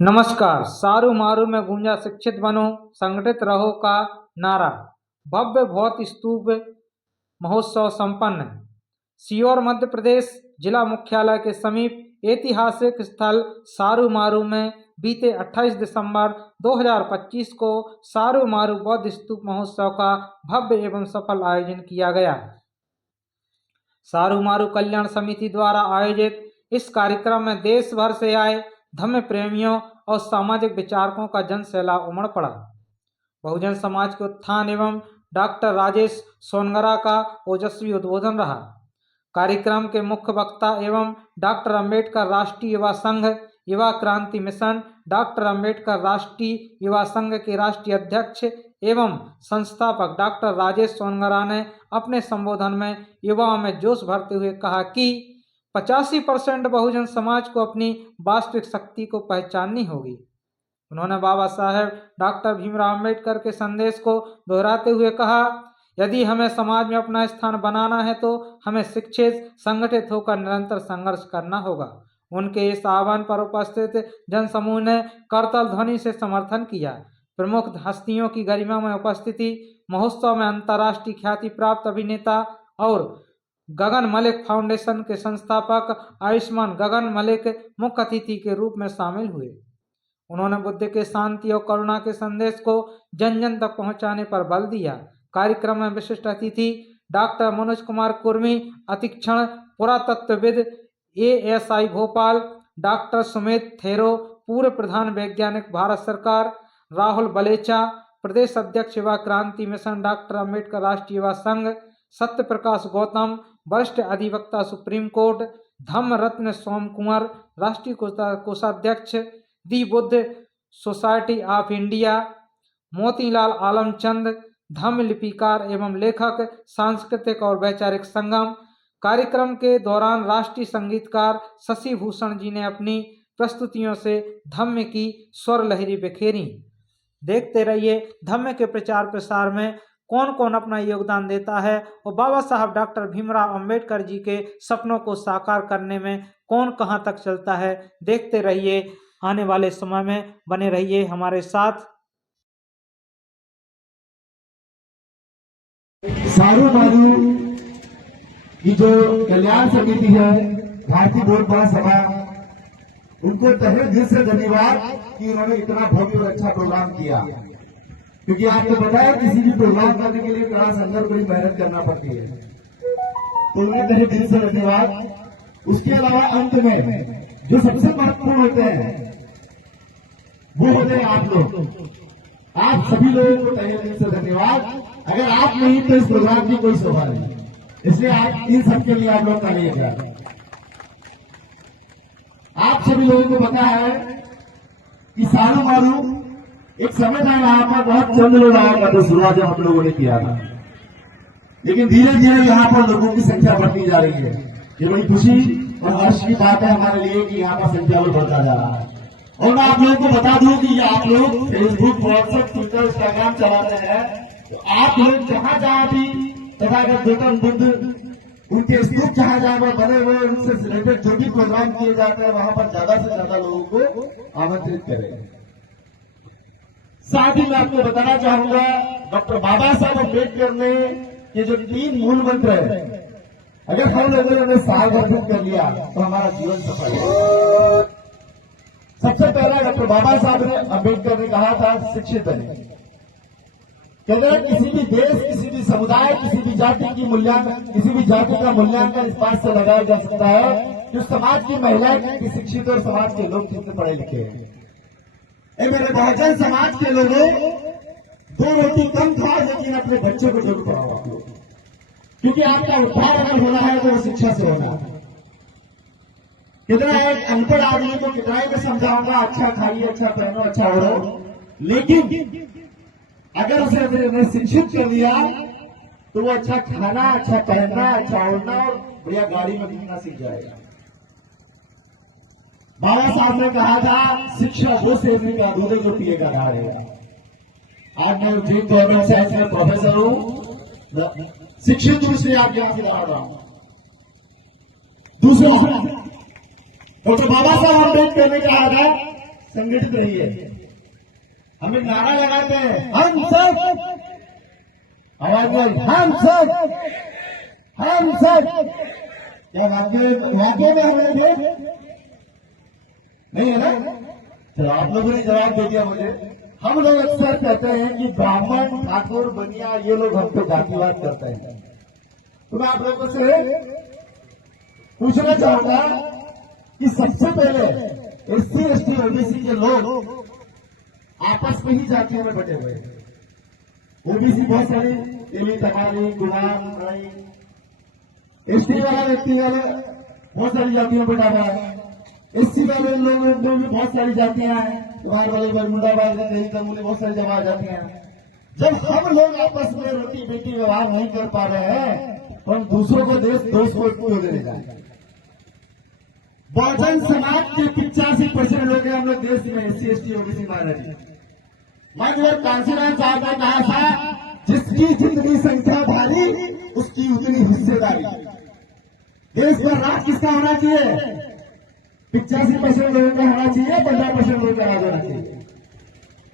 नमस्कार। सारू मारू में गूंजा शिक्षित बनो संगठित रहो का नारा। भव्य बौद्ध स्तूप महोत्सव संपन्न। सीहोर मध्य प्रदेश जिला मुख्यालय के समीप ऐतिहासिक स्थल सारू मारू में बीते 28 दिसंबर 2025 को सारू मारू बौद्ध स्तूप महोत्सव का भव्य एवं सफल आयोजन किया गया। सारू मारू कल्याण समिति द्वारा आयोजित इस कार्यक्रम में देश भर से आए धम्म प्रेमियों और सामाजिक विचारकों का जन सैलाब उमड़ पड़ा। बहुजन समाज के उत्थान एवं डॉक्टर राजेश सोनगरा का ओजस्वी उद्बोधन रहा। कार्यक्रम के मुख्य वक्ता एवं डॉक्टर अंबेडकर राष्ट्रीय युवा संघ युवा क्रांति मिशन डॉक्टर अंबेडकर राष्ट्रीय युवा संघ के राष्ट्रीय अध्यक्ष एवं संस्थापक डॉक्टर राजेश सोनगरा ने अपने संबोधन में युवाओं में जोश भरते हुए कहा कि 85% बहुजन समाज को अपनी वास्तविक शक्ति को पहचाननी होगी। उन्होंने बाबा साहेब डॉक्टर भीमराव अम्बेडकर के संदेश को दोहराते हुए कहा, यदि हमें समाज में अपना स्थान बनाना है तो हमें शिक्षित संगठित होकर निरंतर संघर्ष करना होगा। उनके इस आह्वान पर उपस्थित जनसमूह ने करताल ध्वनि से समर्थन किया। प्रमुख हस्तियों की गरिमा में उपस्थिति महोत्सव में अंतर्राष्ट्रीय ख्याति प्राप्त अभिनेता और गगन मलिक फाउंडेशन के संस्थापक आयुष्मान गगन मलिक मुख्य अतिथि के रूप में शामिल हुए। उन्होंने बुद्ध के शांति और करुणा के संदेश को जन जन तक पहुंचाने पर बल दिया। कार्यक्रम में विशिष्ट अतिथि डॉक्टर मनोज कुमार कुर्मी, अधीक्षण पुरातत्वविद ASI भोपाल, डॉक्टर सुमित थेरो, पूर्व प्रधान वैज्ञानिक भारत सरकार, राहुल बलेचा, प्रदेश अध्यक्ष युवा क्रांति मिशन डॉक्टर अंबेडकर राष्ट्रीय युवा संघ, सत्य प्रकाश गौतम, वरिष्ठ अधिवक्ता सुप्रीम कोर्ट, धम्म रत्न सोम कुंवर, राष्ट्रीय कोषाध्यक्ष, the Buddha society of India, Motilal Alamchand, धम्म लिपिकार एवं लेखक, सांस्कृतिक और वैचारिक संगम। कार्यक्रम के दौरान राष्ट्रीय संगीतकार शशि भूषण जी ने अपनी प्रस्तुतियों से धम्म की स्वर लहरी बिखेरी। देखते रहिए धम्म के प्रचार प्रसार में कौन कौन अपना योगदान देता है और बाबा साहब डॉक्टर भीमराव अंबेडकर जी के सपनों को साकार करने में कौन कहां तक चलता है। देखते रहिए, आने वाले समय में बने रहिए हमारे साथ। सारू मारू की जो कल्याण समिति है, भारतीय बोर्ड महासभा, उनको तहे दिल से धन्यवाद कि उन्होंने इतना भव्य और अच्छा प्रोग्राम किया। क्योंकि आपको बताया किसी भी प्रोग्राम करने के लिए बड़ा संघर्ष, बड़ी मेहनत करना पड़ती है, तो उन्हें तहे दिल से धन्यवाद। उसके अलावा अंत में जो सबसे महत्वपूर्ण होते हैं वो होते हैं आप लोग। आप सभी लोगों को तहे दिल से धन्यवाद। अगर आप नहीं तो इस प्रोग्राम की कोई शोभा नहीं। इसलिए आप इन सबके लिए आप लोग तालियां। आप सभी लोगों को पता है कि सारू मारू एक समय था यहाँ पर बहुत चंद लोग आया करते, शुरुआत जब हम लोगों ने किया था, लेकिन धीरे धीरे यहाँ पर लोगों की संख्या बढ़ती जा रही है। ये बड़ी खुशी और हर्ष की बात है हमारे लिए कि यहाँ पर संख्या में बढ़ता जा रहा है। और मैं आप लोगों को बता दूं कि आप लोग फेसबुक, व्हाट्सएप, ट्विटर, इंस्टाग्राम चलाते हैं, तो आप लोग जहां भी तथागत गौतम बुद्ध उनके स्तूप जहां पर बने हुए उनसे रिलेटेड जो भी प्रोग्राम किए जाते हैं वहां पर ज्यादा से ज्यादा लोगों को आमंत्रित करें। साथ ही मैं आपको बताना चाहूंगा, डॉक्टर बाबा साहब अम्बेडकर ने ये जो 3 मूल मंत्र है, अगर हम लोगों ने उन्हें सार्वभौमिक कर लिया तो हमारा जीवन सफल है। सबसे पहला डॉक्टर बाबा साहब ने अम्बेडकर ने कहा था शिक्षित बने। कहते हैं किसी भी देश, किसी भी समुदाय, किसी भी जाति की मूल्यांकन, किसी भी जाति का मूल्यांकन इस बात से लगाया जा सकता है कि समाज की महिलाएं कितनी शिक्षित और समाज के लोग कितने पढ़े लिखे हैं। मेरे बहुजन समाज के लोगों 2 रोटी कम खाओ लेकिन अपने बच्चों को जरूर पढ़ाओ, क्योंकि आपका उद्धार अगर होना है तो वो शिक्षा से होना है। कितना एक अनपढ़ आदमी को कितना ही मैं समझाऊंगा, अच्छा खाइए, अच्छा पहनो, अच्छा ओढ़ो, लेकिन अगर उसे शिक्षित कर दिया तो वो अच्छा खाना, अच्छा पहनना, अच्छा ओढ़ना और बढ़िया गाड़ी में घूमना सीख जाएगा। बाबा साहब ने कहा था शिक्षा वो सेवने का दूध है जो पिएगा धारेगा। आज मैं जीन गवर्नमेंट साइंस में प्रोफेसर हूं, शिक्षित रूप से आप यहां से रहा हूं। दूसरा डॉक्टर बाबा साहब अम्बेडकर ने कहा था संगठित रहिए। हम एक नारा लगाते हैं, हम सब, आवाज में हम सब, हम सब। क्या वाक्य में हम लोग थे? नहीं है ना? चलो आप लोगों ने जवाब दे दिया मुझे। हम लोग अक्सर कहते हैं कि ब्राह्मण, ठाकुर, बनिया ये लोग हम पे जातिवाद करते हैं। तो मैं आप लोगों से पूछना चाहूंगा कि सबसे पहले एससी, एसटी, ओबीसी के लोग आपस में ही जातियों में बटे हुए हैं। ओबीसी बहुत सारी तेली, तमारी, गुलाम, एसटी वाला व्यक्ति वाले बहुत सारी जातियों में बटा हुआ है। एससी वाले लोगों में भी बहुत सारी जातियां हैं। तुम्हारे वाले बरमुंडाबाद में तमुले बहुत सारी जगह जातियां हैं। जब हम लोग आपस में रोटी बेटी व्यवहार नहीं कर पा रहे हैं तो हम दूसरों को दोष को क्यों देने जाए? बहुजन समाज के 85% लोग हैं हम लोग देश में, एससी, एसटी, ओबीसी माइनॉरिटी। माननीय कांसीराम साहब ने कहा था, जिसकी जितनी संख्या भारी उसकी उतनी हिस्सेदारी। देश में राज किसका होना चाहिए? 85% लोगों का होना चाहिए, 15% लोगों का राज होना चाहिए।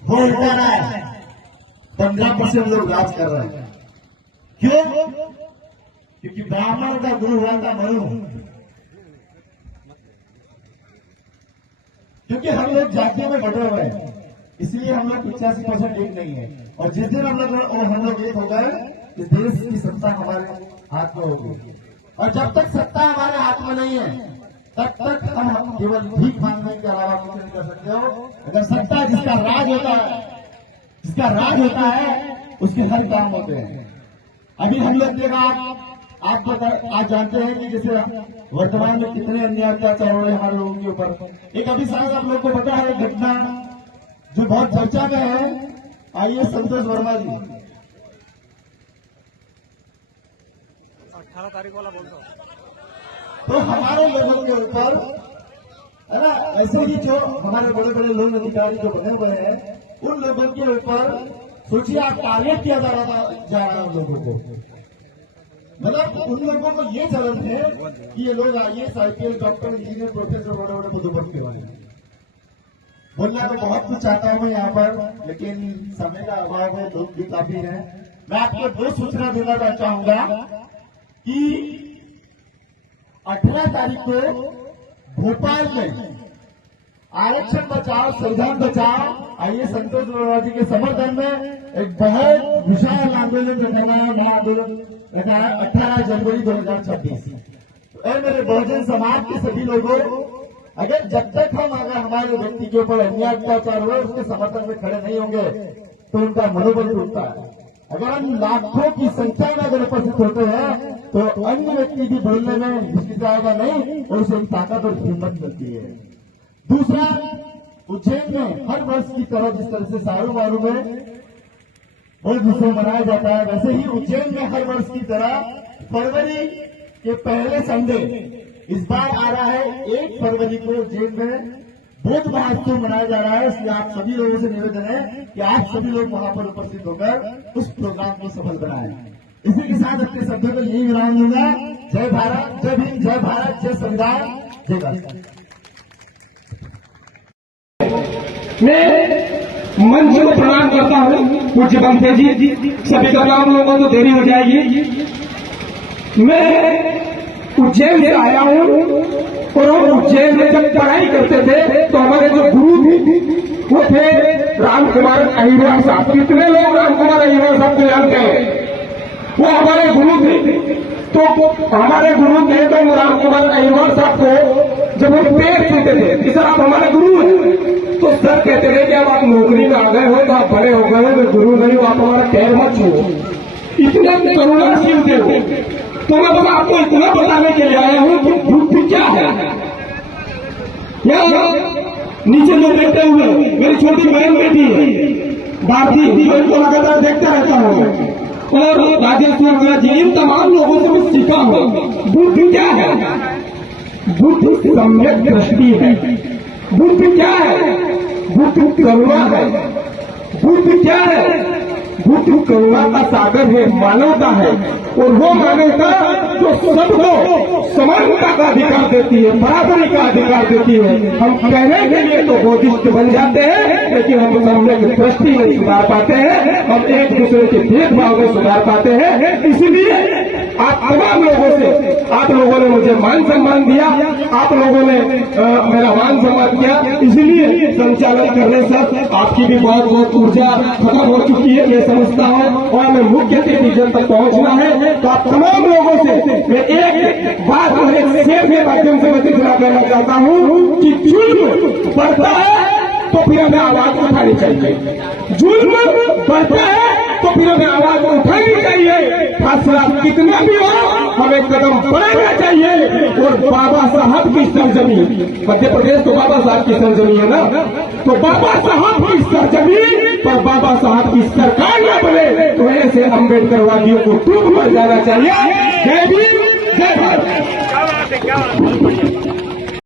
वो उल्टा रहा है, 15% लोग राज कर रहे हैं। क्यों? क्योंकि ब्राह्मण का गुरु हुआ था मनु। क्योंकि हम लोग जातियों में बटे हुए हैं, इसलिए हम लोग 85% एक नहीं है। और जिस दिन हम लोग एक हो गए, इस देश की सत्ता हमारे हाथ में होगी। और जब तक सत्ता हमारे हाथ में नहीं है तब तक हम केवल भीख मांगने के अलावा कुछ नहीं कर सकते हो। अगर सत्ता जिसका राज होता है उसके हर काम होते हैं। अभी हम लोग देखा, आप जानते हैं कि जैसे वर्तमान में कितने अन्याय अत्याचार हो रहे हैं हमारे लोगों के ऊपर। एक अभी शायद आप लोग को पता है घटना जो बहुत चर्चा में है, आइए संतोष वर्मा जी 18 तारीख वाला बोल रहा हूँ। तो हमारे लोगों के ऊपर है ना, ऐसे ही जो हमारे बड़े बड़े लोग अधिकारी जो बने हुए हैं उन लोगों के ऊपर सोचिए आप टारगेट किया जा रहा है उन लोगों को। मतलब उन लोगों को ये चलन थे कि ये लोग IAS, IPS, doctor, engineer, professor, बड़े बड़े पदों पर के वाले। बोलना तो बहुत कुछ चाहता हूं मैं यहाँ पर, लेकिन समय का अभाव है, लोग भी काफी हैं। मैं आपको 2 सूचना देना चाहूंगा कि 18 तारीख को भोपाल में आरक्षण बचाओ, संविधान बचाओ, आइए संतोष वर्मा जी के समर्थन में एक बहुत विशाल आंदोलन रखा है, महाआंदोलन रखा है 18 जनवरी 2026। तो मेरे बहुजन समाज के सभी लोगों, अगर जब तक हम हमारे व्यक्ति के ऊपर अन्याय अत्याचार हुए उसके समर्थन में खड़े नहीं होंगे तो उनका मनोबल टूटता है। अगर हम लाखों की संख्या में अगर उपस्थित होते हैं तो अन्य व्यक्ति भी बोलने में हिचकिचाएगा नहीं और उसे ताकत और हिम्मत मिलती है। दूसरा, उज्जैन में हर वर्ष की तरह जिस तरह से सारू मारू में बहुत उत्सव मनाया जाता है, वैसे ही उज्जैन में हर वर्ष की तरह फरवरी के पहले संडे इस बार आ रहा है 1 फरवरी को उज्जैन में बौद्ध महोत्सव मनाया जा रहा है। इसलिए आप सभी लोगों से निवेदन है कि आप सभी लोग वहां पर उपस्थित होकर उस प्रोग्राम को सफल बनाएं। इसी के साथ अपने शब्दों को यही विराम दूंगा। जय भारत, जय भीम, जय भारत, जय संविधान, जय भारत। मैं मंच को प्रणाम करता हूँ। पूज्य बंथे जी, सभी का नाम लोगों को देरी हो जाएगी। मैं उज्जैन से आया हूँ और उज्जैन में जब पढ़ाई करते थे तो हमारे जो गुरु थे वो थे राम कुमार अहिरवार साहब। कितने लोग राम कुमार अहिरवार साहब को जानते हैं? वो हमारे गुरु थे। तो हमारे गुरु थे तो राम कुमार अहिरवार साहब को जब वो पैर छूते थे कि सर आप हमारे गुरु हैं, तो सर कहते थे कि अब आप नौकरी में आ गए हो तो आप बड़े हो गए हो, मैं गुरु नहीं हूं, आप हमारा पैर मत छुओ। इतने करुणाशील थे वो। तो मैं बस आपको इतना बताने के लिए आया हूं कि बुद्धि क्या है। यहाँ नीचे जो बैठे हुए मेरी छोटी बहन बेटी है भारती, मैं इनको लगातार देखता रहता हूँ, और राजेश्वर मीणा जी, इन तमाम लोगों से मैं सीखा हूँ बुद्धि क्या है। बुद्धि सम्यक दृष्टि है। बुद्धि क्या है? बुद्धि करुणा है। बुद्धि क्या है? बुद्ध करुणा का सागर है, मानवता है, और वो मानवता जो सबको समानता का अधिकार देती है, बराबरी का अधिकार देती है। हम कहने के लिए तो बौद्धिस्ट बन जाते हैं, लेकिन हम सम्यक दृष्टि में सुधार पाते हैं, हम एक दूसरे के भेदभाव में सुधार पाते हैं। इसलिए आप तमाम लोगों से, आप लोगों ने मुझे मान सम्मान दिया, आप लोगों ने मेरा मान सम्मान किया, इसलिए संचालन करने से आपकी भी बहुत बहुत ऊर्जा खत्म हो चुकी है, मैं समझता हूँ, और मैं मुख्य अतिथि जन तक पहुंचना है। तो आप तमाम लोगों से मैं एक बात और एक शेर के माध्यम से मैं इतना कहना चाहता हूँ कि जुल्म बढ़ता है तो फिर हमें आवाज उठानी चाहिए, जुल्म बढ़ता है तो फिर हमें आवाज उठानी चाहिए, फैसला कितना भी हो हमें कदम बढ़ाना चाहिए। और बाबा साहब की सरजमी, मध्य प्रदेश तो बाबा साहब की सरजमी है ना, तो बाबा साहब की सरजमी पर बाबा साहब की सरकार न बने तो ऐसे अम्बेडकरवादियों को डूब मर जाना चाहिए। जय भीम, जय भारत।